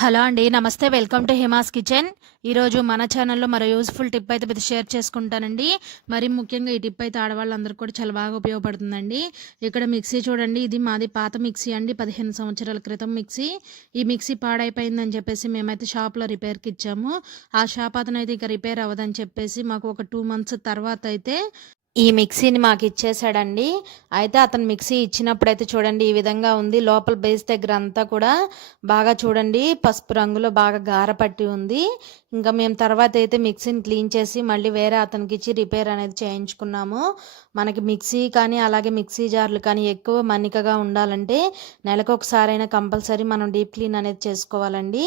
Hello అండి నమస్తే. Welcome to Hima's kitchen. ఈరోజు మన ఛానల్లో మరో యూస్ఫుల్ టిప్ అయితే మీతో షేర్ చేసుకుంటానండి. మరి ముఖ్యంగా ఈ టిప్ అయితే ఆడవాళ్ళందరూ కూడా చాలా బాగా ఉపయోగపడుతుందండి. ఇక్కడ మిక్సీ చూడండి ఇది మాది పాత మిక్సీ అండి పదిహేను సంవత్సరాల క్రితం మిక్సీ. ఈ మిక్సీ పాడైపోయిందని చెప్పేసి మేమైతే షాప్లో రిపేర్కి ఇచ్చాము. ఆ షాప్ అతను అయితే ఇక రిపేర్ అవ్వదని చెప్పేసి మాకు ఒక టూ మంత్స్ తర్వాత అయితే ఈ మిక్సీని మాకు ఇచ్చేసాడండి అయితే అతను మిక్సీ ఇచ్చినప్పుడైతే చూడండి ఈ విధంగా ఉంది. లోపల బేస్ దగ్గర అంతా కూడా బాగా చూడండి పసుపు రంగులో బాగా గార పట్టి ఉంది. ఇంకా మేము తర్వాత అయితే మిక్సీని క్లీన్ చేసి మళ్ళీ వేరే అతనికి ఇచ్చి రిపేర్ అనేది చేయించుకున్నాము. మనకి మిక్సీ కానీ అలాగే మిక్సీ జార్లు కానీ ఎక్కువ మన్నికగా ఉండాలంటే నెలకు ఒకసారైనా కంపల్సరీ మనం డీప్ క్లీన్ అనేది చేసుకోవాలండి.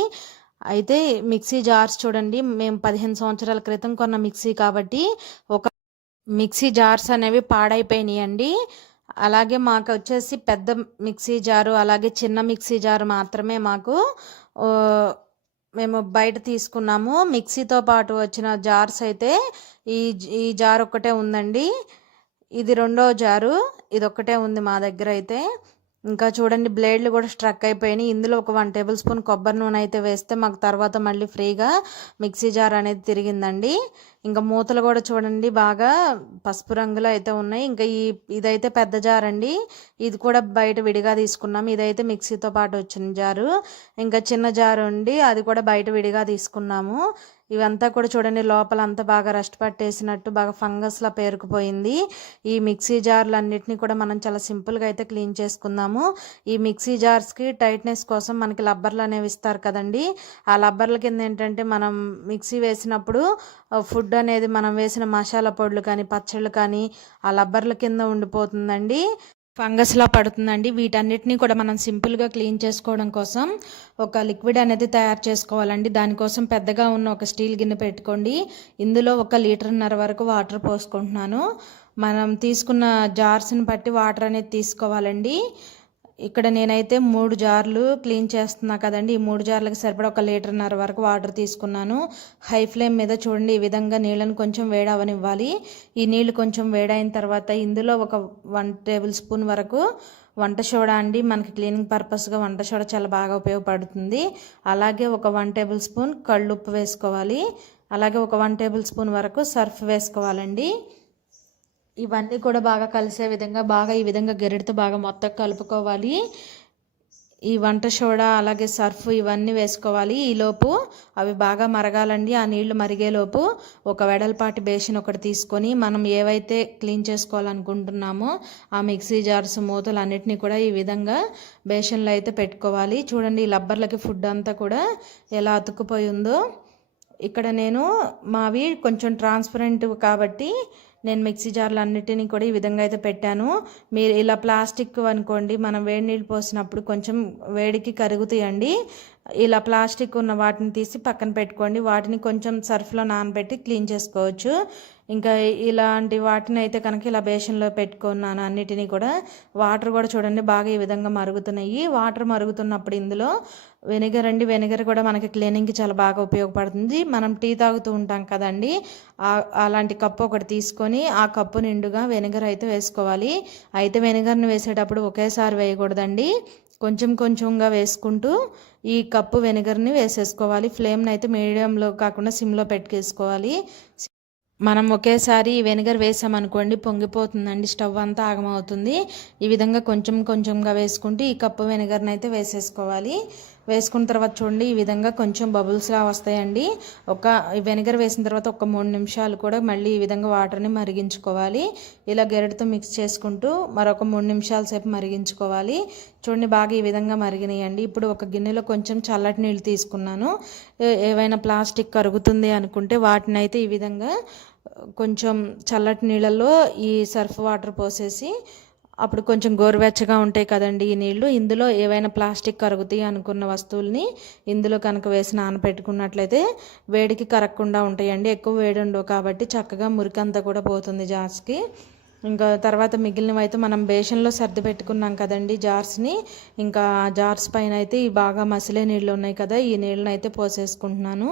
అయితే మిక్సీ జార్స్ చూడండి మేము పదిహేను సంవత్సరాల క్రితం కొన్న మిక్సీ కాబట్టి ఒక మిక్సీ జార్స్ అనేవి పాడైపోయినాయండి. అలాగే మాకు వచ్చేసి పెద్ద మిక్సీ జారు అలాగే చిన్న మిక్సీ జారు మాత్రమే మాకు మేము బయట తీసుకున్నాము. మిక్సీతో పాటు వచ్చిన జార్స్ అయితే ఈ ఈ జార్ ఒక్కటే ఉందండి. ఇది రెండో జారు ఇది ఒక్కటే ఉంది మా దగ్గర అయితే. ఇంకా చూడండి బ్లేడ్లు కూడా స్ట్రక్ అయిపోయినాయి. ఇందులో ఒక వన్ టేబుల్ స్పూన్ కొబ్బరి నూనె అయితే వేస్తే మాకు తర్వాత మళ్ళీ ఫ్రీగా మిక్సీ జార్ అనేది తిరిగిందండి. ఇంకా మూతలు కూడా చూడండి బాగా పసుపు రంగులో అయితే ఉన్నాయి. ఇంకా ఈ ఇదైతే పెద్ద జార్ అండి. ఇది కూడా బయట విడిగా తీసుకున్నాం. ఇదైతే మిక్సీతో పాటు వచ్చిన జారు. ఇంకా చిన్న జారు ఉండి అది కూడా బయట విడిగా తీసుకున్నాము. ఇవంతా కూడా చూడండి లోపల అంతా బాగా రస్ట్ పట్టేసినట్టు బాగా ఫంగస్లా పేరుకుపోయింది. ఈ మిక్సీ జార్లు అన్నిటిని కూడా మనం చాలా సింపుల్గా అయితే క్లీన్ చేసుకుందాము. ఈ మిక్సీ జార్స్కి టైట్నెస్ కోసం మనకి లబ్బర్లు అనేవి ఇస్తారు కదండి. ఆ లబ్బర్ల కింద ఏంటంటే మనం మిక్సీ వేసినప్పుడు ఫుడ్ అనేది మనం వేసిన మసాలా పొడులు కానీ పచ్చళ్ళు కానీ ఆ లబ్బర్ల కింద ఉండిపోతుందండి. ఫంగస్లా పడుతుందండి. వీటన్నిటిని కూడా మనం సింపుల్గా క్లీన్ చేసుకోవడం కోసం ఒక లిక్విడ్ అనేది తయారు చేసుకోవాలండి. దానికోసం పెద్దగా ఉన్న ఒక స్టీల్ గిన్నె పెట్టుకోండి. ఇందులో ఒక లీటర్న్నర వరకు వాటర్ పోసుకుంటున్నాను. మనం తీసుకున్న జార్స్ని బట్టి వాటర్ అనేది తీసుకోవాలండి. ఇక్కడ నేనైతే మూడు జార్లు క్లీన్ చేస్తున్నా కదండి. ఈ మూడు జార్లకు సరిపడా ఒక లీటర్న్నర వరకు వాటర్ తీసుకున్నాను. హై ఫ్లేమ్ మీద చూడండి ఈ విధంగా నీళ్ళని కొంచెం వేడవనివ్వాలి. ఈ నీళ్ళు కొంచెం వేడైన తర్వాత ఇందులో ఒక వన్ టేబుల్ స్పూన్ వరకు వంట సోడా అండి. మనకి క్లీనింగ్ పర్పస్గా వంట సోడా చాలా బాగా ఉపయోగపడుతుంది. అలాగే ఒక వన్ టేబుల్ స్పూన్ కళ్ళుప్పు వేసుకోవాలి. అలాగే ఒక వన్ టేబుల్ స్పూన్ వరకు సర్ఫ్ వేసుకోవాలండి. ఇవన్నీ కూడా బాగా కలిసే విధంగా బాగా ఈ విధంగా గెరెడితో బాగా మొత్తం కలుపుకోవాలి. ఈ వంట సోడా అలాగే సర్ఫ్ ఇవన్నీ వేసుకోవాలి. ఈలోపు అవి బాగా మరగాలండి. ఆ నీళ్ళు మరిగేలోపు ఒక వెడల్పాటి బేసిన్ ఒకటి తీసుకొని మనం ఏవైతే క్లీన్ చేసుకోవాలనుకుంటున్నామో ఆ మిక్సీ జార్స్ మూతలు అన్నిటినీ కూడా ఈ విధంగా బేషన్లో అయితే పెట్టుకోవాలి. చూడండి ఈ లబ్బర్లకి ఫుడ్ అంతా కూడా ఎలా అతుక్కుపోయి ఉందో. ఇక్కడ నేను మావి కొంచెం ట్రాన్స్పరెంట్ కాబట్టి నేను మిక్సీ జార్లు అన్నిటినీ కూడా ఈ విధంగా అయితే పెట్టాను. మీరు ఇలా ప్లాస్టిక్ అనుకోండి మనం వేడి నీళ్ళు పోసినప్పుడు కొంచెం వేడికి కరుగుతాయండి. ఇలా ప్లాస్టిక్ ఉన్న వాటిని తీసి పక్కన పెట్టుకోండి. వాటిని కొంచెం సర్ఫ్లో నానబెట్టి క్లీన్ చేసుకోవచ్చు. ఇంకా ఇలాంటి వాటిని అయితే కనుక ఇలా బేషన్లో పెట్టుకున్నాను. అన్నిటినీ కూడా వాటర్ కూడా చూడండి బాగా ఈ విధంగా మరుగుతున్నాయి. వాటర్ మరుగుతున్నప్పుడు ఇందులో వెనిగర్ అండి. వెనిగర్ కూడా మనకి క్లీనింగ్కి చాలా బాగా ఉపయోగపడుతుంది. మనం టీ తాగుతూ ఉంటాం కదండి. అలాంటి కప్పు ఒకటి తీసుకొని ఆ కప్పు నిండుగా వెనిగర్ అయితే వేసుకోవాలి. అయితే వెనిగర్ని వేసేటప్పుడు ఒకేసారి వేయకూడదండి. కొంచెం కొంచెంగా వేసుకుంటూ ఈ కప్పు వెనిగర్ని వేసేసుకోవాలి. ఫ్లేమ్ని అయితే మీడియంలో కాకుండా సిమ్లో పెట్టుకేసుకోవాలి. మనం ఒకేసారి వెనిగర్ వేసామనుకోండి పొంగిపోతుందండి స్టవ్ అంతా ఆగమవుతుంది. ఈ విధంగా కొంచెం కొంచెంగా వేసుకుంటూ ఈ కప్పు వెనిగర్ని అయితే వేసేసుకోవాలి. వేసుకున్న తర్వాత చూడండి ఈ విధంగా కొంచెం బబుల్స్లా వస్తాయండి. ఒక వెనిగర్ వేసిన తర్వాత ఒక మూడు నిమిషాలు కూడా మళ్ళీ ఈ విధంగా వాటర్ని మరిగించుకోవాలి. ఇలా గెరటితో మిక్స్ చేసుకుంటూ మరొక మూడు నిమిషాల సేపు మరిగించుకోవాలి. చూడండి బాగా ఈ విధంగా మరిగినాయండి. ఇప్పుడు ఒక గిన్నెలో కొంచెం చల్లటి నీళ్ళు తీసుకున్నాను. ఏవైనా ప్లాస్టిక్ కరుగుతుంది అనుకుంటే వాటిని అయితే ఈ విధంగా కొంచెం చల్లటి నీళ్ళల్లో ఈ సర్ఫ్ వాటర్ పోసేసి అప్పుడు కొంచెం గోరువెచ్చగా ఉంటాయి కదండి ఈ నీళ్ళు ఇందులో ఏవైనా ప్లాస్టిక్ కరుగుతాయి అనుకున్న వస్తువుల్ని ఇందులో కనుక వేసి నానబెట్టుకున్నట్లయితే వేడికి కరగకుండా ఉంటాయండి. ఎక్కువ వేడి ఉండవు కాబట్టి చక్కగా మురికంతా కూడా పోతుంది జార్స్కి. ఇంకా తర్వాత మిగిలినవి అయితే మనం బేషన్లో సర్ది పెట్టుకున్నాం కదండి జార్స్ని. ఇంకా జార్స్ పైన అయితే ఈ బాగా మసిలే నీళ్ళు ఉన్నాయి కదా ఈ నీళ్ళని అయితే పోసేసుకుంటున్నాను.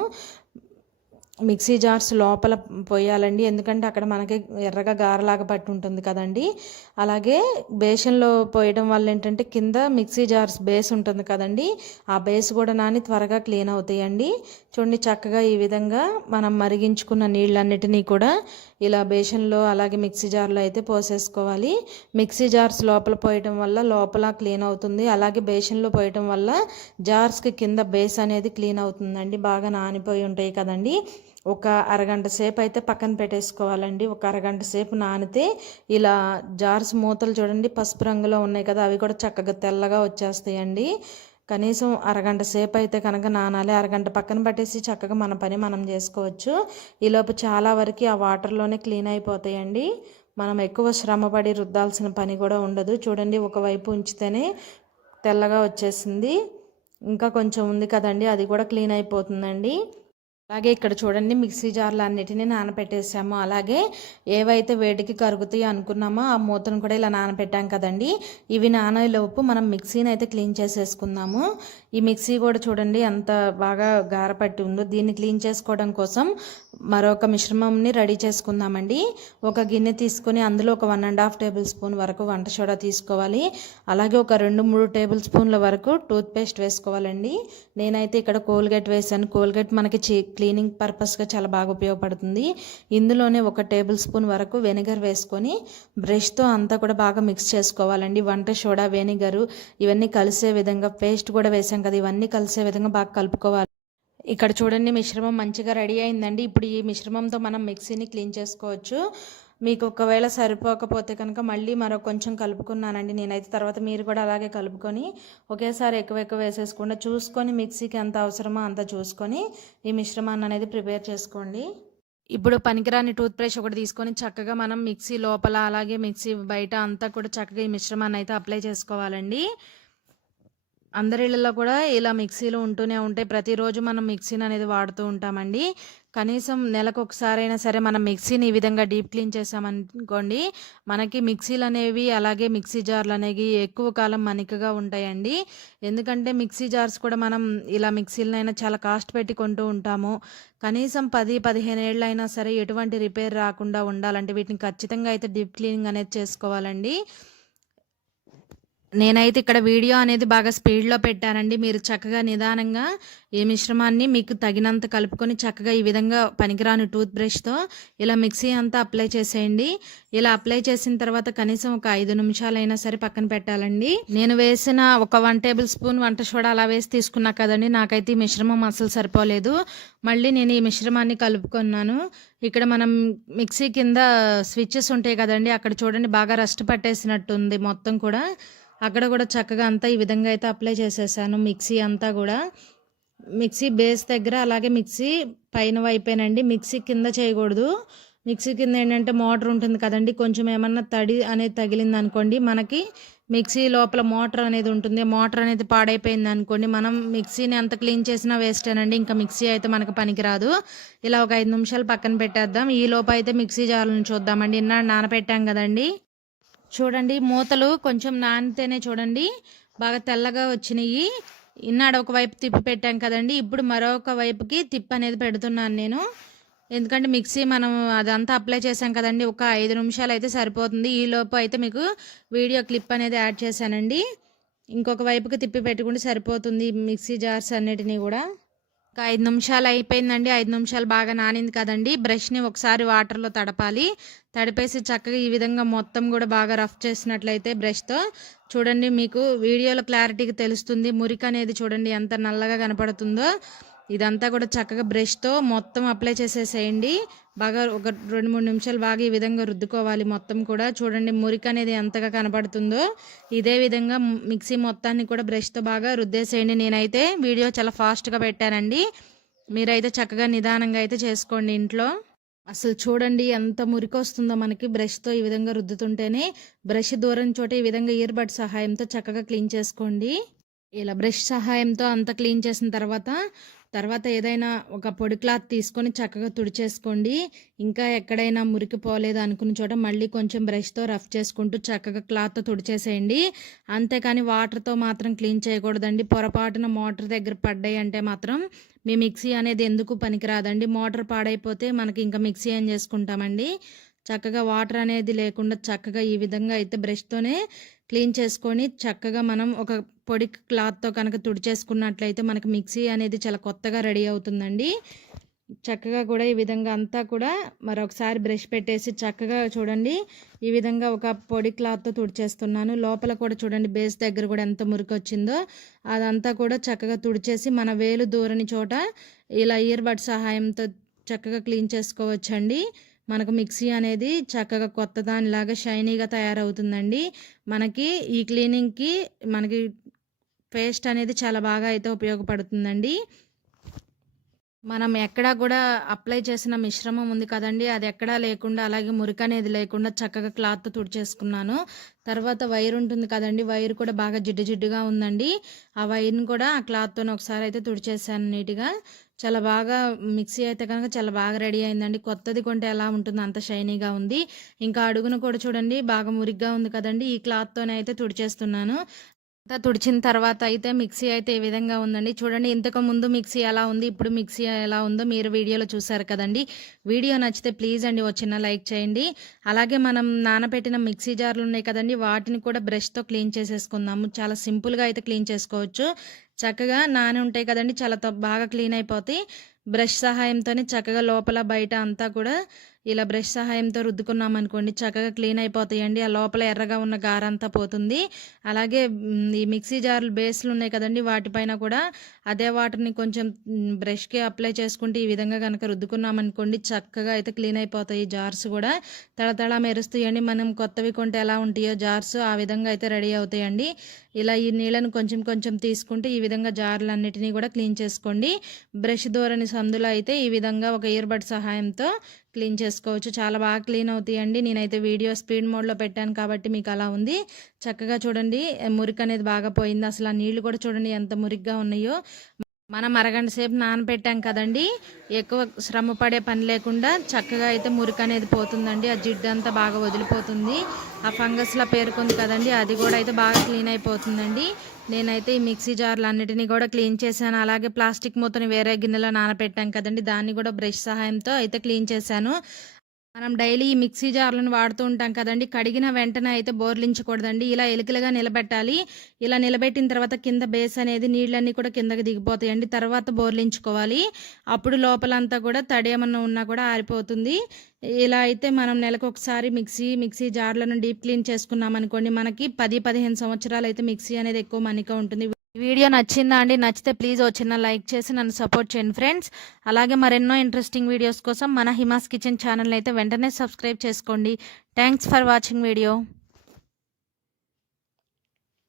మిక్సీ జార్స్ లోపల పోయాలండి. ఎందుకంటే అక్కడ మనకి ఎర్రగా గారలాగా పట్టి ఉంటుంది కదండి. అలాగే బేషన్లో పోయడం వల్ల ఏంటంటే కింద మిక్సీ జార్స్ బేస్ ఉంటుంది కదండి. ఆ బేస్ కూడా నాని త్వరగా క్లీన్ అవుతాయండి. చూడండి చక్కగా ఈ విధంగా మనం మరిగించుకున్న నీళ్ళన్నిటినీ కూడా ఇలా బేషన్లో అలాగే మిక్సీ జార్లో అయితే పోసేసుకోవాలి. మిక్సీ జార్స్ లోపల పోయటం వల్ల లోపల క్లీన్ అవుతుంది. అలాగే బేషన్లో పోయటం వల్ల జార్స్కి కింద బేస్ అనేది క్లీన్ అవుతుందండి. బాగా నానిపోయి ఉంటాయి కదండి. ఒక అరగంట సేపు అయితే పక్కన పెట్టేసుకోవాలండి. ఒక అరగంట సేపు నానితే ఇలా జార్స్ మూతలు చూడండి పసుపు రంగులో ఉన్నాయి కదా అవి కూడా చక్కగా తెల్లగా వచ్చేస్తాయండి. కనీసం అరగంట సేపు అయితే కనుక నానాలి అరగంట పక్కన పట్టేసి చక్కగా మన పని మనం చేసుకోవచ్చు. ఈలోపు చాలా వరకు ఆ వాటర్లోనే క్లీన్ అయిపోతాయండి. మనం ఎక్కువ శ్రమపడి రుద్దాల్సిన పని కూడా ఉండదు. చూడండి ఒకవైపు ఉంచితేనే తెల్లగా వచ్చేసింది. ఇంకా కొంచెం ఉంది కదండి అది కూడా క్లీన్ అయిపోతుందండి. అలాగే ఇక్కడ చూడండి మిక్సీ జార్లు అన్నిటినీ నానబెట్టేసాము అలాగే ఏవైతే వేడికి కరుగుతాయి అనుకున్నామో ఆ మూతను కూడా ఇలా నానబెట్టాం కదండి. ఇవి నానేలోపు మనం మిక్సీని అయితే క్లీన్ చేసేసుకుందాము. ఈ మిక్సీ కూడా చూడండి ఎంత బాగా గారపట్టి ఉందో. దీన్ని క్లీన్ చేసుకోవడం కోసం మరొక మిశ్రమంని రెడీ చేసుకుందామండి. ఒక గిన్నె తీసుకొని అందులో ఒక one and half tablespoon వరకు వంట సోడా తీసుకోవాలి. అలాగే ఒక రెండు మూడు టేబుల్ స్పూన్ల వరకు టూత్ పేస్ట్ వేసుకోవాలండి. నేనైతే ఇక్కడ కోల్గేట్ వేసాను కోల్గేట్ మనకి చీ క్లీనింగ్ పర్పస్గా చాలా బాగా ఉపయోగపడుతుంది. ఇందులోనే ఒక టేబుల్ స్పూన్ వరకు వెనిగర్ వేసుకొని బ్రష్తో అంతా కూడా బాగా మిక్స్ చేసుకోవాలండి. వంట సోడా వెనిగరు ఇవన్నీ కలిసే విధంగా పేస్ట్ కూడా వేసాం కదా ఇవన్నీ కలిసే విధంగా బాగా కలుపుకోవాలి. ఇక్కడ చూడండి మిశ్రమం మంచిగా రెడీ అయిందండి. ఇప్పుడు ఈ మిశ్రమంతో మనం మిక్సీని క్లీన్ చేసుకోవచ్చు. మీకు ఒకవేళ సరిపోకపోతే కనుక మళ్ళీ మరో కొంచెం కలుపుకున్నానండి. నేనైతే తర్వాత మీరు కూడా అలాగే కలుపుకొని ఒకేసారి ఎక్కువ ఎక్కువ వేసేసుకుండా. చూసుకొని మిక్సీకి ఎంత అవసరమో అంత చూసుకొని ఈ మిశ్రమాన్ని అనేది ప్రిపేర్ చేసుకోండి. ఇప్పుడు పనికిరాని టూత్ బ్రష్ ఒకటి తీసుకొని చక్కగా మనం మిక్సీ లోపల అలాగే మిక్సీ బయట అంతా కూడా చక్కగా ఈ మిశ్రమాన్ని అయితే అప్లై చేసుకోవాలండి. అందరి కూడా ఇలా మిక్సీలు ఉంటూనే ఉంటాయి. ప్రతిరోజు మనం మిక్సీని అనేది వాడుతూ ఉంటామండి. కనీసం నెలకు ఒకసారైనా సరే మనం మిక్సీని ఈ విధంగా డీప్ క్లీన్ చేసామనుకోండి మనకి మిక్సీలు అనేవి అలాగే మిక్సీ జార్లు అనేవి ఎక్కువ కాలం మనికగా ఉంటాయండి. ఎందుకంటే మిక్సీ జార్స్ కూడా మనం ఇలా మిక్సీలనైనా చాలా కాస్ట్ పెట్టి కొంటూ ఉంటాము. కనీసం పది పదిహేను ఏళ్ళు అయినా సరే ఎటువంటి రిపేర్ రాకుండా ఉండాలంటే వీటిని ఖచ్చితంగా అయితే డీప్ క్లీనింగ్ అనేది చేసుకోవాలండి. నేనైతే ఇక్కడ వీడియో అనేది బాగా స్పీడ్లో పెట్టానండి. మీరు చక్కగా నిదానంగా ఈ మిశ్రమాన్ని మీకు తగినంత కలుపుకొని చక్కగా ఈ విధంగా పనికిరాని టూత్ బ్రష్తో ఇలా మిక్సీ అంతా అప్లై చేసేయండి. ఇలా అప్లై చేసిన తర్వాత కనీసం ఒక ఐదు నిమిషాలైనా సరే పక్కన పెట్టాలండి. నేను వేసిన ఒక వన్ టేబుల్ స్పూన్ వంట సోడా అలా వేసి తీసుకున్నా కదండి. నాకైతే ఈ మిశ్రమం అసలు సరిపోలేదు. మళ్ళీ నేను ఈ మిశ్రమాన్ని కలుపుకున్నాను. ఇక్కడ మనం మిక్సీ కింద స్విచ్చెస్ ఉంటాయి కదండి. అక్కడ చూడండి బాగా రస్ట్ పట్టేసినట్టుంది మొత్తం కూడా. అక్కడ కూడా చక్కగా అంతా ఈ విధంగా అయితే అప్లై చేసేసాను. మిక్సీ అంతా కూడా. మిక్సీ బేస్ దగ్గర అలాగే మిక్సీ పైన వైపేనండి. మిక్సీ కింద చేయకూడదు. మిక్సీ కింద ఏంటంటే మోటార్ ఉంటుంది కదండి. కొంచెం ఏమన్నా తడి అనేది తగిలింది అనుకోండి మనకి మిక్సీ లోపల మోటార్ అనేది ఉంటుంది. మోటార్ అనేది పాడైపోయింది అనుకోండి మనం మిక్సీని ఎంత క్లీన్ చేసినా వేస్టేనండి ఇంకా మిక్సీ అయితే మనకు పనికిరాదు. ఇలా ఒక ఐదు నిమిషాలు పక్కన పెట్టేద్దాం. ఈ లోపు అయితే మిక్సీ జార్లను చూద్దామండి. ఇన్నాడు నానపెట్టాం కదండి. చూడండి మూతలు కొంచెం నానితేనే చూడండి బాగా తెల్లగా వచ్చినాయి. ఇన్నాడు ఒకవైపు తిప్పి పెట్టాం కదండి ఇప్పుడు మరొక వైపుకి తిప్పి అనేది పెడుతున్నాను నేను. ఎందుకంటే మిక్సీ మనం అదంతా అప్లై చేసాం కదండి ఒక ఐదు నిమిషాలు అయితే సరిపోతుంది. ఈ అయితే మీకు వీడియో క్లిప్ అనేది యాడ్ చేశానండి. ఇంకొక వైపుకి తిప్పి పెట్టుకుంటే సరిపోతుంది మిక్సీ జార్స్ అన్నిటినీ కూడా. ఒక ఐదు నిమిషాలు అయిపోయిందండి. ఐదు నిమిషాలు బాగా నానింది కదండి. బ్రష్ని ఒకసారి వాటర్లో తడపాలి. తడిపేసి చక్కగా ఈ విధంగా మొత్తం కూడా బాగా రఫ్ చేసినట్లయితే బ్రష్తో. చూడండి మీకు వీడియోలో క్లారిటీగా తెలుస్తుంది. మురికి అనేది చూడండి ఎంత నల్లగా కనపడుతుందో. ఇదంతా కూడా చక్కగా బ్రష్తో మొత్తం అప్లై చేసేసేయండి. బాగా ఒక రెండు మూడు నిమిషాలు బాగా ఈ విధంగా రుద్దుకోవాలి మొత్తం కూడా. చూడండి మురికి అనేది ఎంతగా కనపడుతుందో. ఇదే విధంగా మిక్సీ మొత్తాన్ని కూడా బ్రష్తో బాగా రుద్దేసేయండి. నేనైతే వీడియో చాలా ఫాస్ట్గా పెట్టానండి. మీరైతే చక్కగా నిదానంగా అయితే చేసుకోండి ఇంట్లో. అసలు చూడండి ఎంత మురికి వస్తుందో మనకి బ్రష్తో ఈ విధంగా రుద్దుతుంటేనే. బ్రష్ దూరం చోట ఈ విధంగా ఇయర్బడ్ సహాయంతో చక్కగా క్లీన్ చేసుకోండి. ఇలా బ్రష్ సహాయంతో అంతా క్లీన్ చేసిన తర్వాత తర్వాత ఏదైనా ఒక పొడి క్లాత్ తీసుకొని చక్కగా తుడిచేసుకోండి. ఇంకా ఎక్కడైనా మురికి పోలేదు అనుకున్న చోట మళ్ళీ కొంచెం బ్రష్తో రఫ్ చేసుకుంటూ చక్కగా క్లాత్తో తుడిచేసేయండి. అంతేకాని వాటర్తో మాత్రం క్లీన్ చేయకూడదండి. పొరపాటున మోటార్ దగ్గర పడ్డాయి అంటే మాత్రం మీ మిక్సీ అనేది ఎందుకు పనికిరాదండి? మోటార్ పాడైపోతే మనకి ఇంకా మిక్సీ ఏం చేసుకుంటామండి? చక్కగా వాటర్ అనేది లేకుండా చక్కగా ఈ విధంగా అయితే బ్రష్తోనే క్లీన్ చేసుకొని చక్కగా మనం ఒక పొడి క్లాత్తో కనుక తుడిచేసుకున్నట్లయితే మనకి మిక్సీ అనేది చాలా కొత్తగా రెడీ అవుతుందండి. చక్కగా కూడా ఈ విధంగా అంతా కూడా మరొకసారి బ్రష్ పెట్టేసి చక్కగా చూడండి. ఈ విధంగా ఒక పొడి క్లాత్తో తుడిచేస్తున్నాను. లోపల కూడా చూడండి బేస్ దగ్గర కూడా ఎంత మురికి వచ్చిందో అదంతా కూడా చక్కగా తుడిచేసి మన వేలు దూరని చోట ఇలా ఇయర్ బడ్ సహాయంతో చక్కగా క్లీన్ చేసుకోవచ్చండి. మనకు మిక్సీ అనేది చక్కగా కొత్త దానిలాగా షైనీగా తయారవుతుందండి. మనకి ఈ క్లీనింగ్కి మనకి పేస్ట్ అనేది చాలా బాగా అయితే ఉపయోగపడుతుందండి. మనం ఎక్కడా కూడా అప్లై చేసిన మిశ్రమం ఉంది కదండి. అది ఎక్కడా లేకుండా అలాగే మురికి అనేది లేకుండా చక్కగా క్లాత్ తుడిచేసుకున్నాను. తర్వాత వైర్ ఉంటుంది కదండి. వైర్ కూడా బాగా జిడ్డు జిడ్డుగా ఉందండి. ఆ వైర్ని కూడా ఆ క్లాత్తో ఒకసారి అయితే తుడిచేసాను నీట్గా. చాలా బాగా మిక్సీ అయితే కనుక చాలా బాగా రెడీ అయిందండి. కొత్తది కొంటే ఎలా ఉంటుందో అంత షైనీగా ఉంది. ఇంకా అడుగును కూడా చూడండి బాగా మురిగ్గా ఉంది కదండి. ఈ క్లాత్తోనే అయితే తుడిచేస్తున్నాను. అంతా తుడిచిన తర్వాత అయితే మిక్సీ అయితే ఈ విధంగా ఉందండి? చూడండి ఇంతకు ముందు మిక్సీ ఎలా ఉంది ఇప్పుడు మిక్సీ ఎలా ఉందో మీరు వీడియోలో చూసారు కదండి. వీడియో నచ్చితే ప్లీజ్ అండి ఓ చిన్న లైక్ చేయండి. అలాగే మనం నానబెట్టిన మిక్సీ జార్లు ఉన్నాయి కదండి వాటిని కూడా బ్రష్తో క్లీన్ చేసేసుకుందాము. చాలా సింపుల్గా అయితే క్లీన్ చేసుకోవచ్చు. చక్కగా నాని ఉంటాయి కదండి చాలా బాగా క్లీన్ అయిపోతాయి. బ్రష్ సహాయంతోనే చక్కగా లోపల బయట అంతా కూడా ఇలా బ్రష్ సహాయంతో రుద్దుకున్నాం అనుకోండి చక్కగా క్లీన్ అయిపోతాయండి. ఆ లోపల ఎర్రగా ఉన్న గారంతా పోతుంది. అలాగే ఈ మిక్సీ జార్లు బేస్లు ఉన్నాయి కదండి వాటిపైన కూడా అదే వాటర్ని కొంచెం బ్రష్కి అప్లై చేసుకుంటే ఈ విధంగా కనుక రుద్దుకున్నాం అనుకోండి చక్కగా అయితే క్లీన్ అయిపోతాయి జార్స్ కూడా. తళతళ మెరుస్తాయండి. మనం కొత్తవి కొంటే ఎలా ఉంటాయో జార్స్ ఆ విధంగా అయితే రెడీ అవుతాయండి. ఇలా ఈ నీళ్ళను కొంచెం కొంచెం తీసుకుంటే ఈ విధంగా జార్లన్నిటినీ కూడా క్లీన్ చేసుకోండి. బ్రష్ ధోరణి సందులో అయితే ఈ విధంగా ఒక ఇయర్బడ్ సహాయంతో క్లీన్ చేసుకోవచ్చు. చాలా బాగా క్లీన్ అవుతాయండి. నేనైతే వీడియో స్పీడ్ మోడ్లో పెట్టాను కాబట్టి మీకు అలా ఉంది. చక్కగా చూడండి మురికి అనేది బాగా పోయింది. అసలు ఆ నీళ్ళు కూడా చూడండి ఎంత మురిగ్గా ఉన్నాయో. మనం అరగంట సేపు నానబెట్టాం కదండి. ఎక్కువ శ్రమ పడే పని లేకుండా చక్కగా అయితే మురికి అనేది పోతుందండి. ఆ జిడ్డు అంతా బాగా వదిలిపోతుంది. ఆ ఫంగస్లా పేరుకుంది కదండి. అది కూడా అయితే బాగా క్లీన్ అయిపోతుందండి. నేనైతే ఈ మిక్సీ జార్లు అన్నిటినీ కూడా క్లీన్ చేశాను. అలాగే ప్లాస్టిక్ మూతని వేరే గిన్నెలో నానబెట్టాం కదండి. దాన్ని కూడా బ్రష్ సహాయంతో అయితే క్లీన్ చేశాను. మనం డైలీ ఈ మిక్సీ జార్లను వాడుతూ ఉంటాం కదండి. కడిగిన వెంటనే అయితే బోర్లించకూడదండి. ఇలా ఎలుకలుగా నిలబెట్టాలి. ఇలా నిలబెట్టిన తర్వాత కింద బేస్ అనేది నీళ్ళన్నీ కూడా కిందకి దిగిపోతాయండి. తర్వాత బోర్లించుకోవాలి. అప్పుడు లోపలంతా కూడా తడి ఏమన్నా ఉన్నా కూడా ఆరిపోతుంది. ఇలా అయితే మనం నెలకు ఒకసారి మిక్సీ మిక్సీ జార్లను డీప్ క్లీన్ చేసుకున్నాం అనుకోండి మనకి పది పదిహేను సంవత్సరాలు అయితే మిక్సీ అనేది ఎక్కువ మనిగా ఉంటుంది. వీడియో నచ్చిందా అండి? నచ్చితే ప్లీజ్ ఓ చిన్న లైక్ చేసి నన్ను సపోర్ట్ చేయండి ఫ్రెండ్స్. అలాగే మరెన్నో ఇంట్రెస్టింగ్ వీడియోస్ కోసం మన హిమాస్ కిచెన్ ఛానల్ అయితే వెంటనే సబ్స్క్రైబ్ చేసుకోండి. Thanks for watching video